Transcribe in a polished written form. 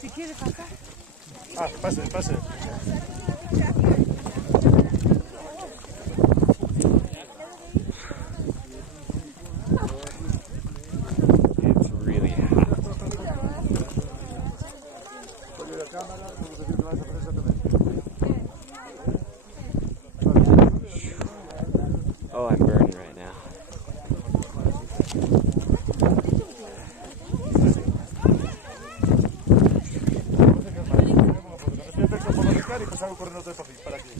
Si quiere pasar. Ah, pase, pase. It's really hot. Oh, I'm burning right now. Y pues salgo corriendo todo para aquí.